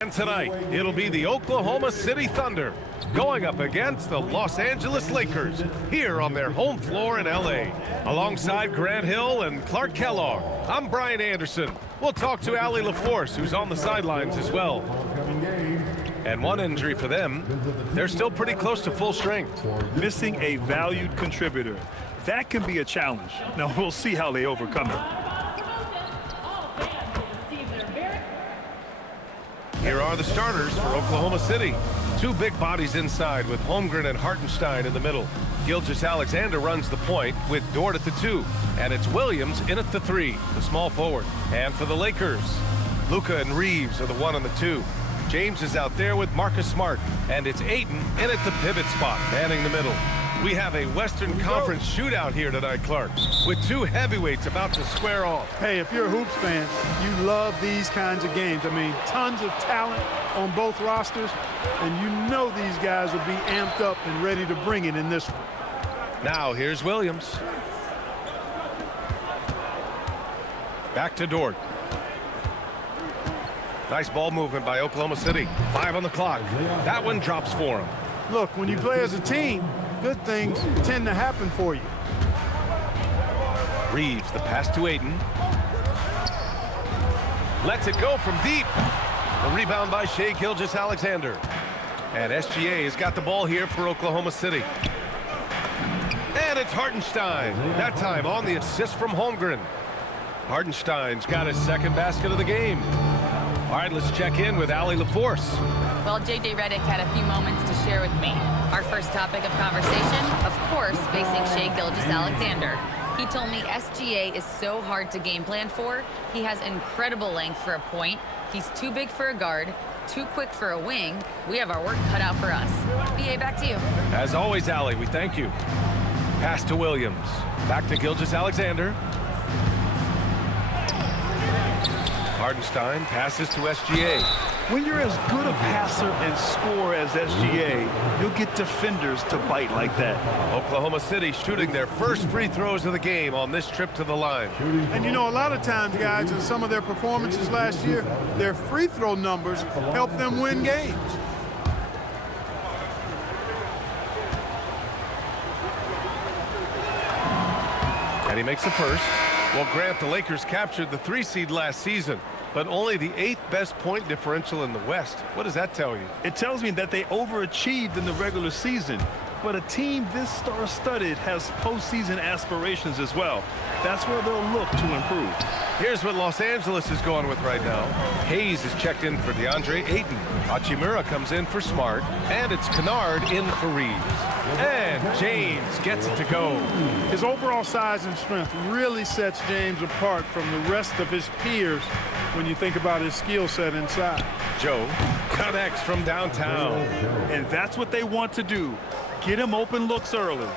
And tonight, it'll be the Oklahoma City Thunder going up against the Los Angeles Lakers here on their home floor in L.A. Alongside Grant Hill and Clark Kellogg, I'm Brian Anderson. We'll talk to Allie LaForce, who's on the sidelines as well. And one injury for them, they're still pretty close to full strength. Missing a valued contributor. That can be a challenge. Now, we'll see how they overcome it. Here are the starters for Oklahoma City. Two big bodies inside with Holmgren and Hartenstein in the middle. Gilgeous-Alexander runs the point with Dort at the 2. And it's Williams in at the 3, the small forward. And for the Lakers, Luka and Reeves are the 1 and the 2. James is out there with Marcus Smart. And it's Ayton in at the pivot spot, manning the middle. We have a Western Conference shootout here tonight, Clark, with two heavyweights about to square off. Hey, if you're a Hoops fan, you love these kinds of games. I mean, tons of talent on both rosters, and you know these guys will be amped up and ready to bring it in this one. Now, here's Williams. Back to Dort. Nice ball movement by Oklahoma City. 5 on the clock. That one drops for him. Look, when you play as a team, good things tend to happen for you. Reeves, the pass to Ayton. Lets it go from deep. The rebound by Shai Gilgeous-Alexander. And SGA has got the ball here for Oklahoma City. And it's Hartenstein. That time on the assist from Holmgren. Hartenstein's got his second basket of the game. All right, let's check in with Allie LaForce. Well, J.J. Redick had a few moments to share with me. Our first topic of conversation, of course, facing Shai Gilgeous-Alexander. He told me SGA is so hard to game plan for. He has incredible length for a point. He's too big for a guard, too quick for a wing. We have our work cut out for us. BA, back to you. As always, Allie, we thank you. Pass to Williams. Back to Gilgeous-Alexander. Hartenstein passes to SGA. When you're as good a passer and scorer as SGA, you'll get defenders to bite like that. Oklahoma City shooting their first free throws of the game on this trip to the line. And you know, a lot of times, guys, in some of their performances last year, their free throw numbers helped them win games. And he makes the first. Well, Grant, the Lakers captured the 3 seed last season, but only the 8th best point differential in the West. What does that tell you? It tells me that they overachieved in the regular season, but a team this star-studded has postseason aspirations as well. That's where they'll look to improve. Here's what Los Angeles is going with right now. Hayes is checked in for DeAndre Ayton. Hachimura comes in for Smart, and it's Kennard in for Reeves. And James gets it to go. His overall size and strength really sets James apart from the rest of his peers when you think about his skill set inside. Joe connects from downtown. And that's what they want to do. Get him open looks early.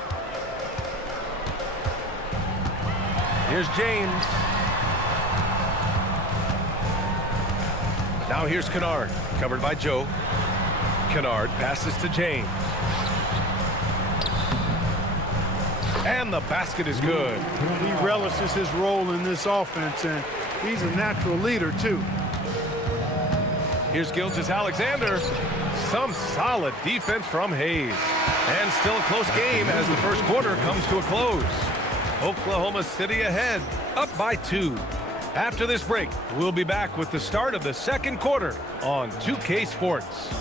Here's James. Now here's Kennard, covered by Joe. Kennard passes to James. And the basket is good. He relishes his role in this offense, and he's a natural leader, too. Here's Gilgeous-Alexander. Some solid defense from Hayes. And still a close game as the first quarter comes to a close. Oklahoma City ahead, up by 2. After this break, we'll be back with the start of the second quarter on 2K Sports.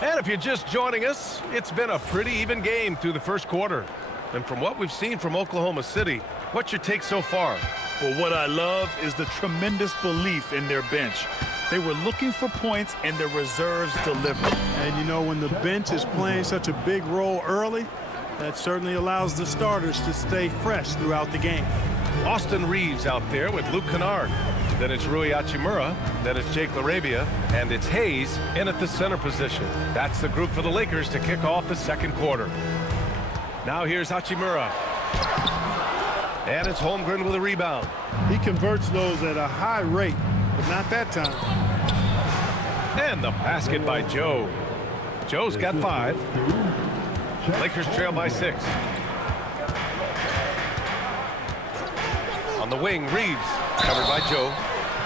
And if you're just joining us, it's been a pretty even game through the first quarter. And from what we've seen from Oklahoma City, what's your take so far? Well, what I love is the tremendous belief in their bench. They were looking for points, and their reserves delivered. And you know, when the bench is playing such a big role early, that certainly allows the starters to stay fresh throughout the game. Austin Reeves out there with Luke Kennard. Then it's Rui Hachimura. Then it's Jake LaRavia. And it's Hayes in at the center position. That's the group for the Lakers to kick off the second quarter. Now here's Hachimura. And it's Holmgren with a rebound. He converts those at a high rate, but not that time. And the basket by Joe. Joe's got 5. Lakers trail by 6. On the wing, Reeves, covered by Joe.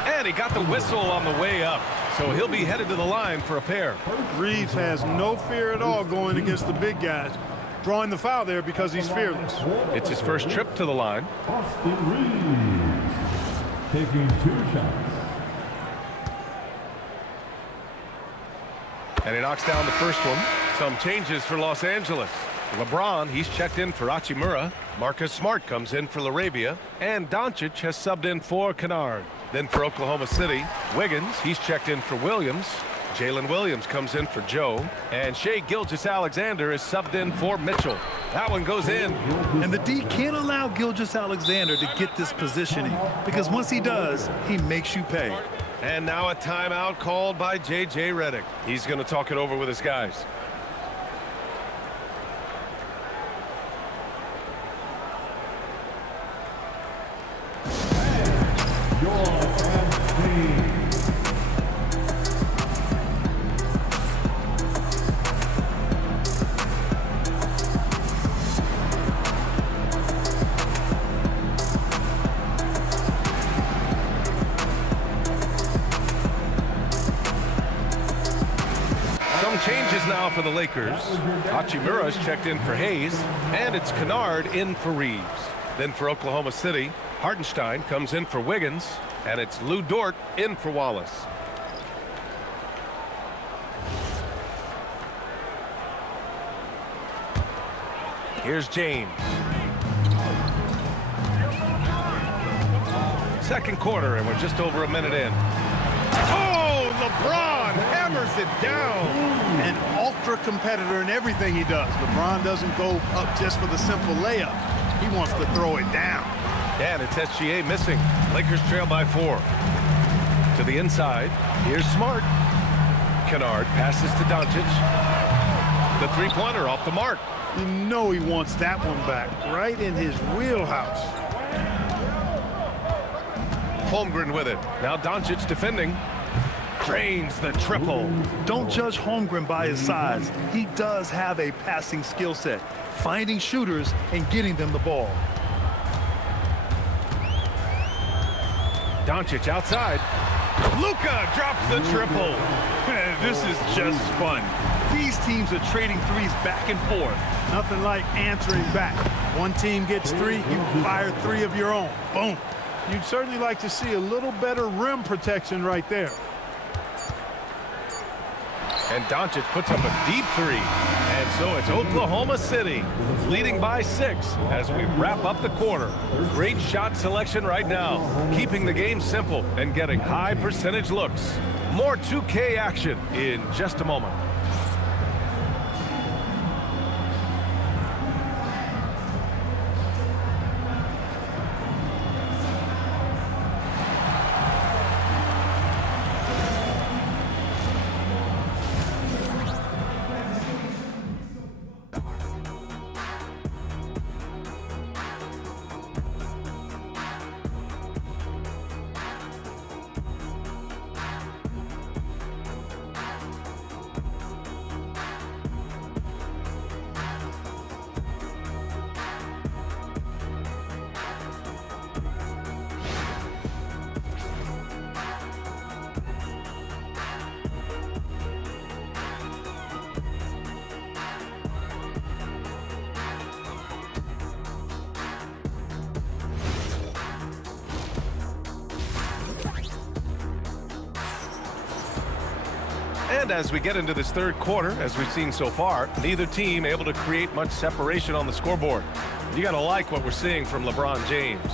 And he got the whistle on the way up. So he'll be headed to the line for a pair. Reeves has no fear at all going against the big guys. Drawing the foul there because he's fearless. It's his first trip to the line. Austin Reeves taking 2 shots. And he knocks down the first one. Some changes for Los Angeles. LeBron, he's checked in for Hachimura. Marcus Smart comes in for LaRavia. And Doncic has subbed in for Kennard. Then for Oklahoma City, Wiggins, he's checked in for Williams. Jalen Williams comes in for Joe. And Shai Gilgeous-Alexander is subbed in for Mitchell. That one goes in. And the D can't allow Gilgeous-Alexander to get this positioning, because once he does, he makes you pay. And now a timeout called by J.J. Redick. He's going to talk it over with his guys. Changes now for the Lakers. Hachimura is checked in for Hayes, and it's Kennard in for Reeves. Then for Oklahoma City, Hartenstein comes in for Wiggins, and it's Lou Dort in for Wallace. Here's James. Second quarter, and we're just over a minute in. Oh, LeBron hammers it down. An ultra competitor in everything he does. LeBron doesn't go up just for the simple layup. He wants to throw it down. And it's SGA missing. Lakers trail by 4. To the inside, here's Smart. Kennard passes to Doncic. The three-pointer off the mark. You know he wants that one back, right in his wheelhouse. Holmgren with it. Now Doncic defending. Drains the triple. Don't judge Holmgren by his size. He does have a passing skill set, finding shooters and getting them the ball. Doncic outside. Luka drops the triple. This is just fun. These teams are trading threes back and forth. Nothing like answering back. One team gets 3, you fire 3 of your own. Boom. You'd certainly like to see a little better rim protection right there. And Doncic puts up a deep 3. And so it's Oklahoma City leading by 6 as we wrap up the quarter. Great shot selection right now, keeping the game simple and getting high percentage looks. More 2K action in just a moment. And as we get into this third quarter, as we've seen so far, neither team able to create much separation on the scoreboard. You got to like what we're seeing from LeBron James.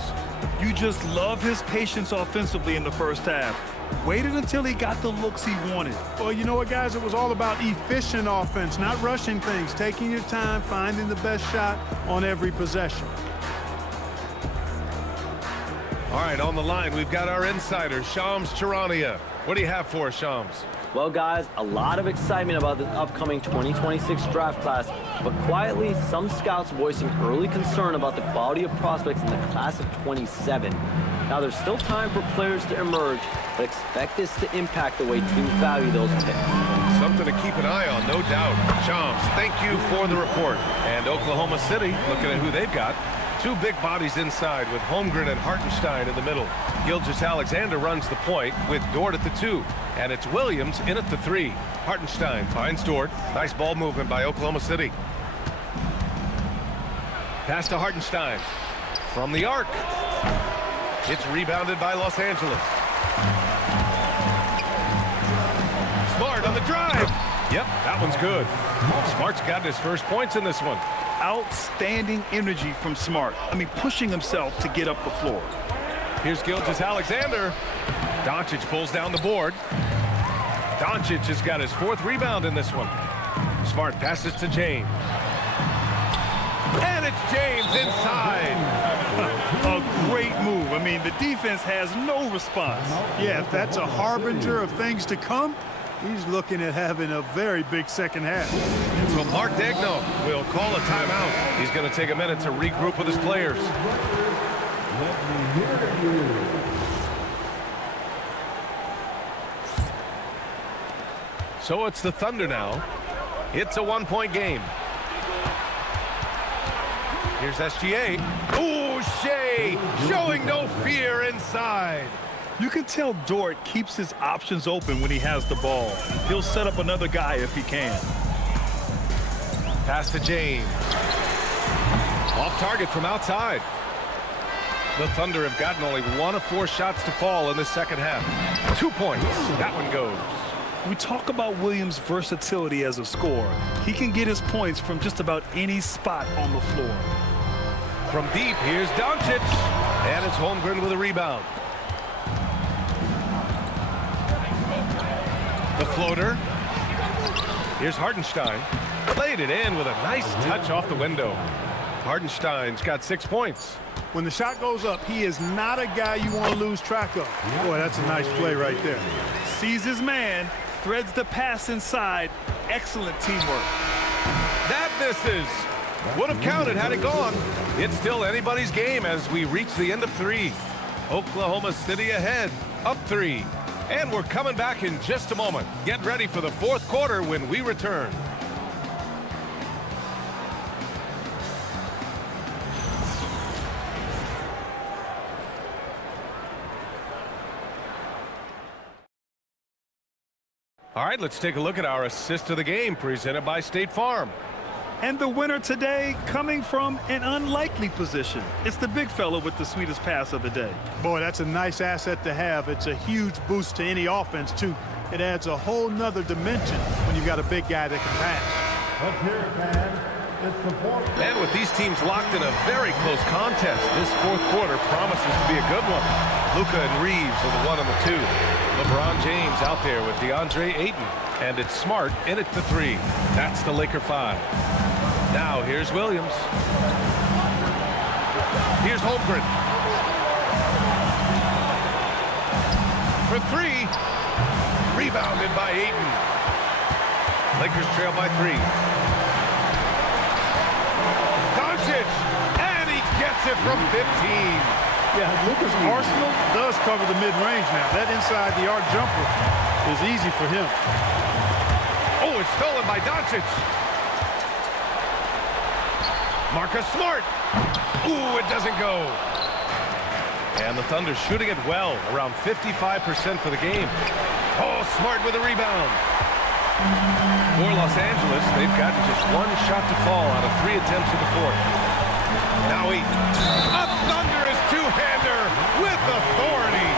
You just love his patience offensively in the first half. Waited until he got the looks he wanted. Well, you know what, guys? It was all about efficient offense, not rushing things, taking your time, finding the best shot on every possession. All right, on the line, we've got our insider, Shams Charania. What do you have for us, Shams? Well, guys, a lot of excitement about this upcoming 2026 draft class But quietly, some scouts voicing early concern about the quality of prospects in the class of 27. Now, there's still time for players to emerge, but expect this to impact the way teams value those picks. Something to keep an eye on, no doubt. Shams, thank you for the report. And Oklahoma City, looking at who they've got. Two big bodies inside with Holmgren and Hartenstein in the middle. Gilgeous-Alexander runs the point with Dort at the 2. And it's Williams in at the 3. Hartenstein finds Dort. Nice ball movement by Oklahoma City. Pass to Hartenstein. From the arc. It's rebounded by Los Angeles. Smart on the drive. Yep, that one's good. Smart's gotten his first points in this one. Outstanding energy from Smart. I mean, pushing himself to get up the floor. Here's Gilgeous-Alexander. Doncic pulls down the board. Doncic has got his 4th rebound in this one. Smart passes to James. And it's James inside. A great move. I mean, the defense has no response. Yeah, if that's a harbinger of things to come, he's looking at having a very big second half. So Mark Daigneault will call a timeout. He's going to take a minute to regroup with his players. So it's the Thunder now. It's a 1-point game. Here's SGA. Ooh, Shea showing no fear inside. You can tell Dort keeps his options open when he has the ball. He'll set up another guy if he can. Pass to James. Off target from outside. The Thunder have gotten only 1 of 4 shots to fall in the second half. 2 points. That one goes. We talk about Williams' versatility as a scorer. He can get his points from just about any spot on the floor. From deep, here's Doncic. And it's Holmgren with a rebound. The floater. Here's Hartenstein. Played it in with a nice touch off the window. Hartenstein's got 6 points. When the shot goes up, he is not a guy you want to lose track of. Boy, that's a nice play right there. Sees his man, threads the pass inside. Excellent teamwork. That misses. Would have counted had it gone. It's still anybody's game as we reach the end of 3. Oklahoma City ahead, up 3. And we're coming back in just a moment. Get ready for the 4th quarter when we return. All right, let's take a look at our assist of the game presented by State Farm. And the winner today coming from an unlikely position. It's the big fella with the sweetest pass of the day. Boy, that's a nice asset to have. It's a huge boost to any offense, too. It adds a whole nother dimension when you've got a big guy that can pass. Let's hear it, fans. It's the 4th. And with these teams locked in a very close contest, this 4th quarter promises to be a good one. Luka and Reeves are the 1 and the 2. LeBron James out there with DeAndre Ayton. And it's Smart in at the 3. That's the Laker 5. Now here's Williams. Here's Holmgren. For 3. Rebounded by Ayton. Lakers trail by 3. Doncic. And he gets it from 15. Yeah, Luka's arsenal does cover the mid-range now. That inside the arc jumper is easy for him. Oh, it's stolen by Doncic. Marcus Smart. Ooh, it doesn't go. And the Thunder shooting it well, around 55% for the game. Oh, Smart with a rebound. For Los Angeles, they've gotten just 1 shot to fall out of 3 attempts in the 4th. Now Ayton. A thunderous two-hander with authority.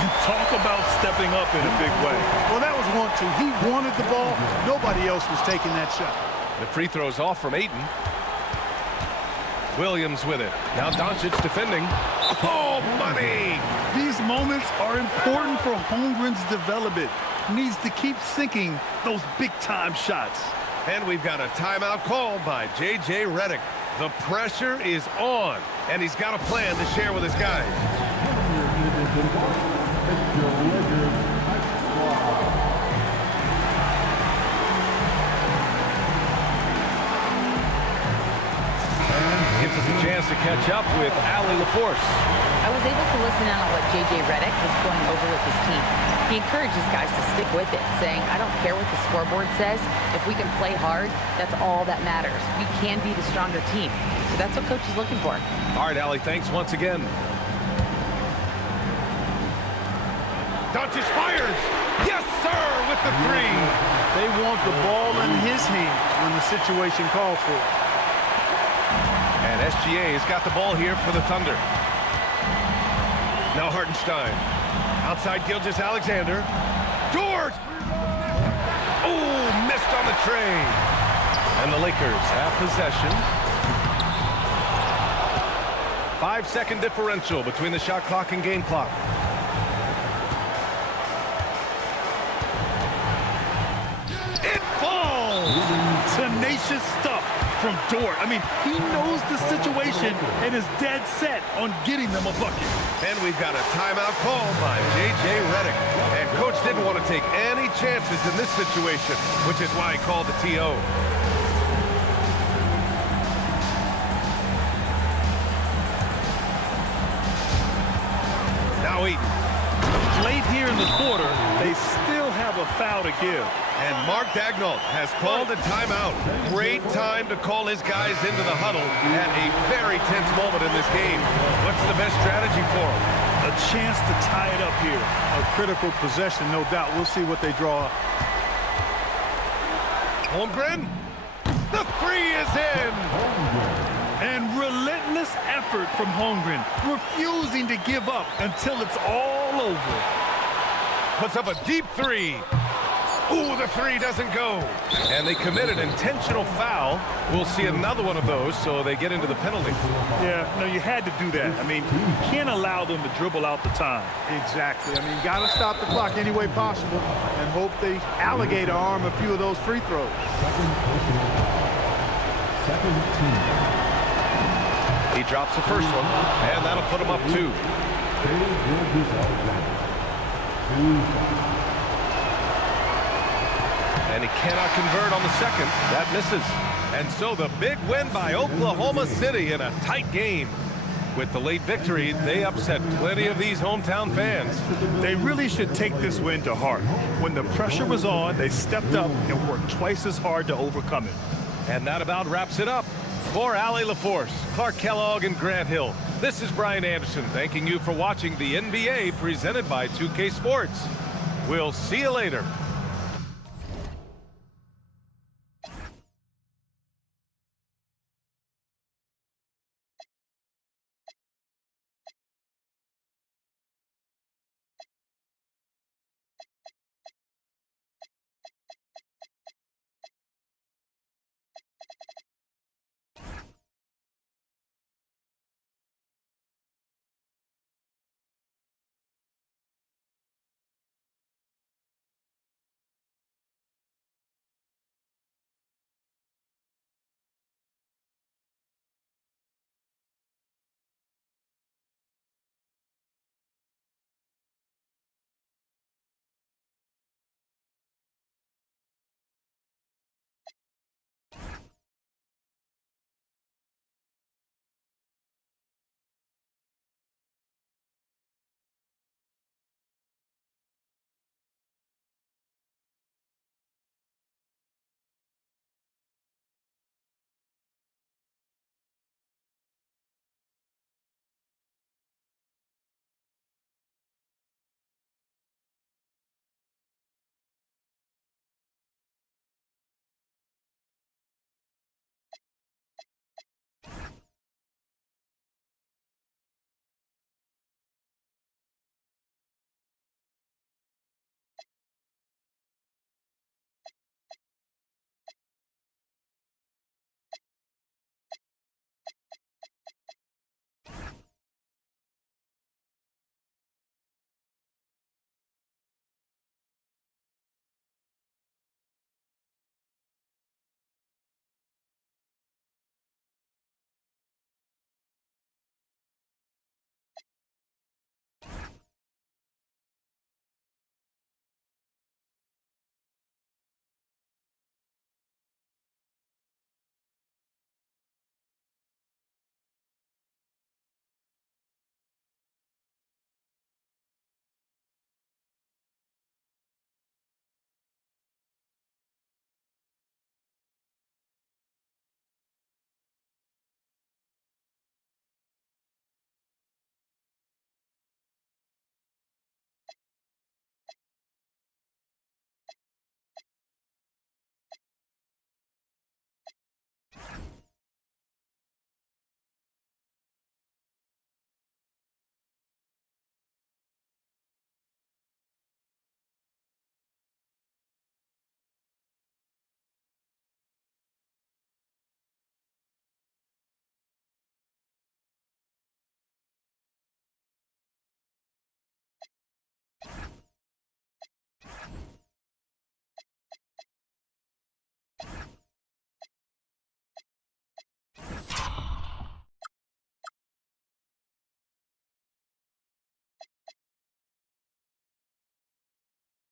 And talk about stepping up in a big way. Well, that was 1-2. He wanted the ball. Nobody else was taking that shot. The free throw's off from Ayton. Williams with it. Now Doncic defending. Oh, money! These moments are important for Holmgren's development. Needs to keep sinking those big-time shots. And we've got a timeout called by J.J. Redick. The pressure is on, and he's got a plan to share with his guys. catch up with Allie LaForce. I was able to listen in on what J.J. Redick was going over with his team. He encourages guys to stick with it, saying, I don't care what the scoreboard says. If we can play hard, that's all that matters. We can be the stronger team. So that's what Coach is looking for. All right, Allie, thanks once again. Doncic fires. Yes, sir, with the three. They want the ball in his hand when the situation calls for it. And SGA has got the ball here for the Thunder. Now Hartenstein. Outside Gilgeous-Alexander. Dort! Oh, missed on the tray. And the Lakers have possession. 5-second differential between the shot clock and game clock. It falls! Tenacious stuff from Dort. I mean, he knows the situation and is dead set on getting them a bucket. And we've got a timeout called by J.J. Redick. And Coach didn't want to take any chances in this situation, which is why he called the TO. Now Eaton. Late here in the quarter, they still have a foul to give. And Mark Daigneault has called a timeout. Great time to call his guys into the huddle at a very tense moment in this game. What's the best strategy for him? A chance to tie it up here. A critical possession, no doubt. We'll see what they draw up. Holmgren. The three is in. And relentless effort from Holmgren, refusing to give up until it's all over. Puts up a deep three. Ooh, the three doesn't go. And they commit an intentional foul. We'll see another one of those, so they get into the penalty. Yeah, no, you had to do that. I mean, you can't allow them to dribble out the time. Exactly. I mean, got to stop the clock any way possible and hope they alligator arm a few of those free throws. He drops the first one, and that'll put him up 2. And he cannot convert on the second. That misses. And so the big win by Oklahoma City in a tight game. With the late victory, they upset plenty of these hometown fans. They really should take this win to heart. When the pressure was on, they stepped up and worked twice as hard to overcome it. And that about wraps it up. For Allie LaForce, Clark Kellogg, and Grant Hill, this is Brian Anderson thanking you for watching the NBA presented by 2K Sports. We'll see you later.